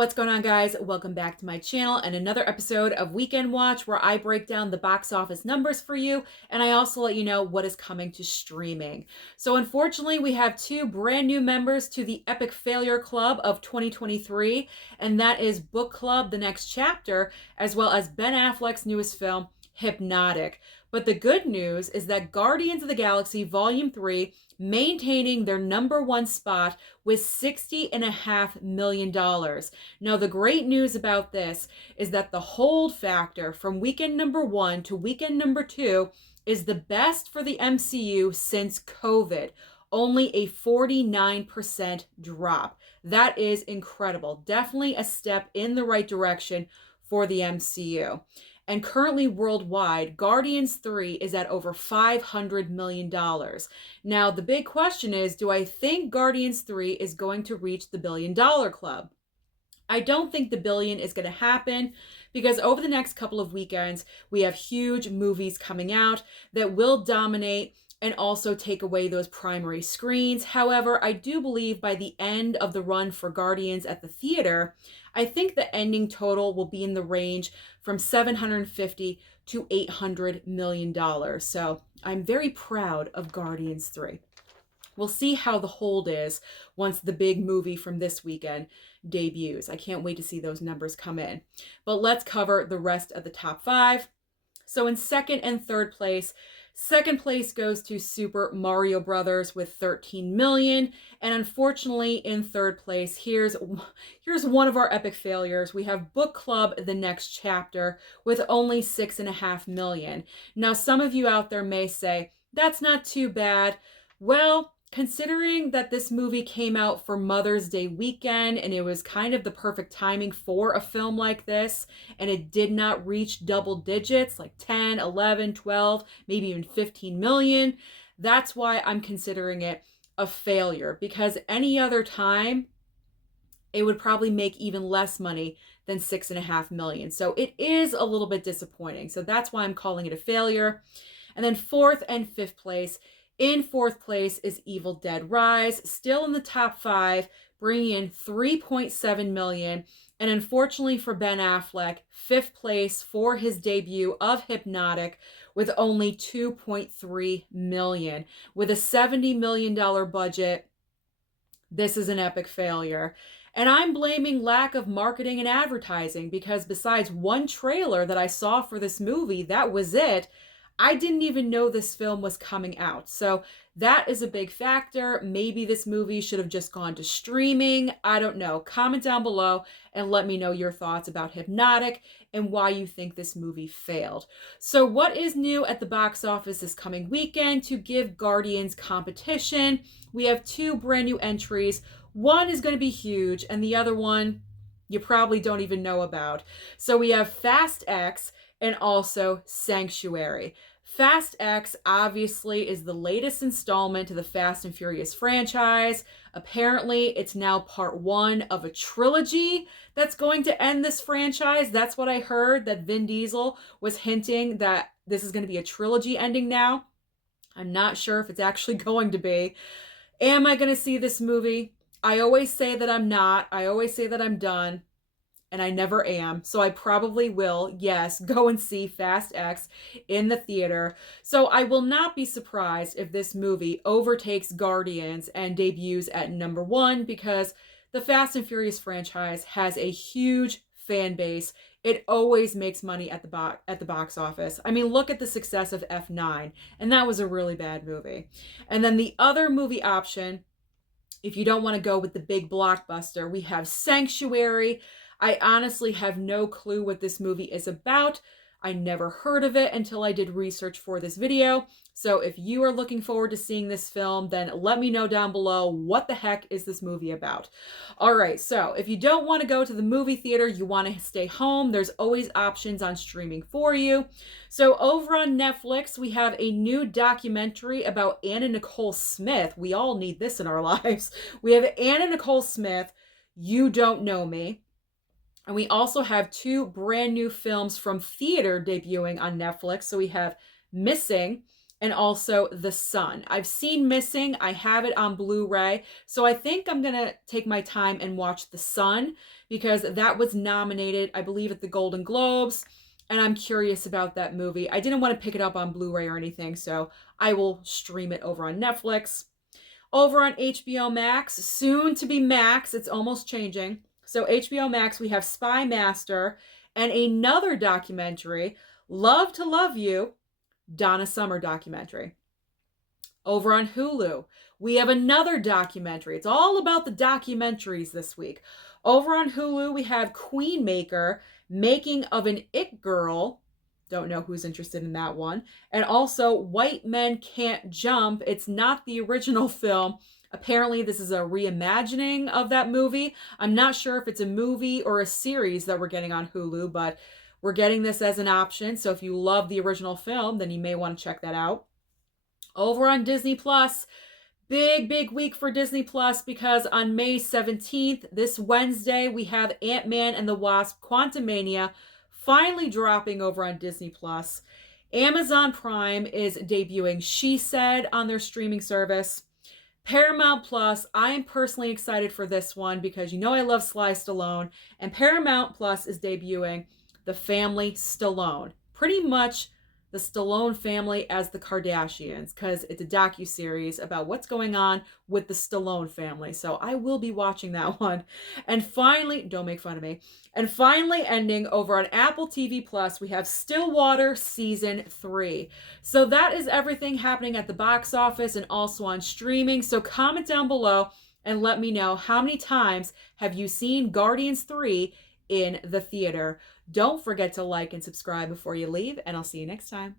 What's going on, guys? Welcome back to my channel and another episode of Weekend Watch, where I break down the box office numbers for you and I also let you know what is coming to streaming. So unfortunately, we have two brand new members to the Epic Failure Club of 2023, and that is Book Club, The Next Chapter, as well as Ben Affleck's newest film, Hypnotic. But the good news is that Guardians of the Galaxy Volume 3 maintaining their #1 spot with $60.5 million. Now, the great news about this is that the hold factor from weekend #1 to weekend #2 is the best for the MCU since COVID. Only a 49% drop. That is incredible. Definitely a step in the right direction for the MCU. And currently worldwide, Guardians 3 is at over $500 million. Now, the big question is, do I think Guardians 3 is going to reach the $1 billion club? I don't think the billion is going to happen because over the next couple of weekends, we have huge movies coming out that will dominate and also take away those primary screens. However, I do believe by the end of the run for Guardians at the theater, I think the ending total will be in the range from $750 to $800 million. So I'm very proud of Guardians 3. We'll see how the hold is once the big movie from this weekend debuts. I can't wait to see those numbers come in. But let's cover the rest of the top 5. So in second and third place, second place goes to Super Mario Brothers with 13 million. And unfortunately, in third place, here's one of our epic failures. We have Book Club, The Next Chapter, with only 6.5 million. Now, some of you out there may say, that's not too bad. Well, considering that this movie came out for Mother's Day weekend and it was kind of the perfect timing for a film like this, and it did not reach double digits like 10, 11, 12, maybe even 15 million, that's why I'm considering it a failure, because any other time it would probably make even less money than 6.5 million. So it is a little bit disappointing. So that's why I'm calling it a failure. And then fourth and fifth place. In fourth place is Evil Dead Rise, still in the top 5, bringing in 3.7 million. And unfortunately for Ben Affleck, fifth place for his debut of Hypnotic with only 2.3 million. With a $70 million budget, this is an epic failure. And I'm blaming lack of marketing and advertising, because besides one trailer that I saw for this movie, that was it. I didn't even know this film was coming out. So that is a big factor. Maybe this movie should have just gone to streaming. I don't know. Comment down below and let me know your thoughts about Hypnotic and why you think this movie failed. So what is new at the box office this coming weekend to give Guardians competition? We have 2 brand new entries. One is going to be huge and the other one you probably don't even know about. So we have Fast X and also Sanctuary. Fast X obviously is the latest installment to the Fast and Furious franchise. Apparently, it's now part 1 of a trilogy that's going to end this franchise. That's what I heard, that Vin Diesel was hinting that this is going to be a trilogy ending now. I'm not sure if it's actually going to be. Am I going to see this movie? I always say that I'm not. I always say that I'm done. And I never am. So I probably will, yes, go and see Fast X in the theater. So I will not be surprised if this movie overtakes Guardians and debuts at #1, because the Fast and Furious franchise has a huge fan base. It always makes money at the box office. I mean, look at the success of F9, and that was a really bad movie. And then the other movie option, if you don't want to go with the big blockbuster, we have Sanctuary. I honestly have no clue what this movie is about. I never heard of it until I did research for this video. So if you are looking forward to seeing this film, then let me know down below, what the heck is this movie about? All right, so if you don't want to go to the movie theater, you want to stay home, there's always options on streaming for you. So over on Netflix, we have a new documentary about Anna Nicole Smith. We all need this in our lives. We have Anna Nicole Smith, You Don't Know Me. And we also have 2 brand new films from theater debuting on Netflix. So we have Missing, and also The Sun. I've seen Missing. I have it on Blu-ray. So I think I'm going to take my time and watch The Sun because that was nominated, I believe, at the Golden Globes. And I'm curious about that movie. I didn't want to pick it up on Blu-ray or anything, so I will stream it over on Netflix. Over on HBO Max, soon to be Max, it's almost changing. So HBO Max, we have Spy Master and another documentary, Love to Love You, Donna Summer documentary. Over on Hulu, we have another documentary. It's all about the documentaries this week. Over on Hulu, we have Queen Maker, Making of an It Girl. Don't know who's interested in that one. And also White Men Can't Jump. It's not the original film. Apparently, this is a reimagining of that movie. I'm not sure if it's a movie or a series that we're getting on Hulu, but we're getting this as an option. So if you love the original film, then you may want to check that out. Over on Disney Plus, big week for Disney Plus because on May 17th, this Wednesday, we have Ant-Man and the Wasp: Quantumania finally dropping over on Disney Plus. Amazon Prime is debuting She Said on their streaming service. Paramount Plus, I am personally excited for this one because you know I love Sly Stallone, and Paramount Plus is debuting The Family Stallone. Pretty much the Stallone family as the Kardashians, because it's a docuseries about what's going on with the Stallone family. So I will be watching that one. And finally, don't make fun of me. And finally, ending over on Apple TV Plus, we have Stillwater Season 3. So that is everything happening at the box office and also on streaming. So comment down below and let me know how many times have you seen Guardians 3 in the theater. Don't forget to like and subscribe before you leave, and I'll see you next time.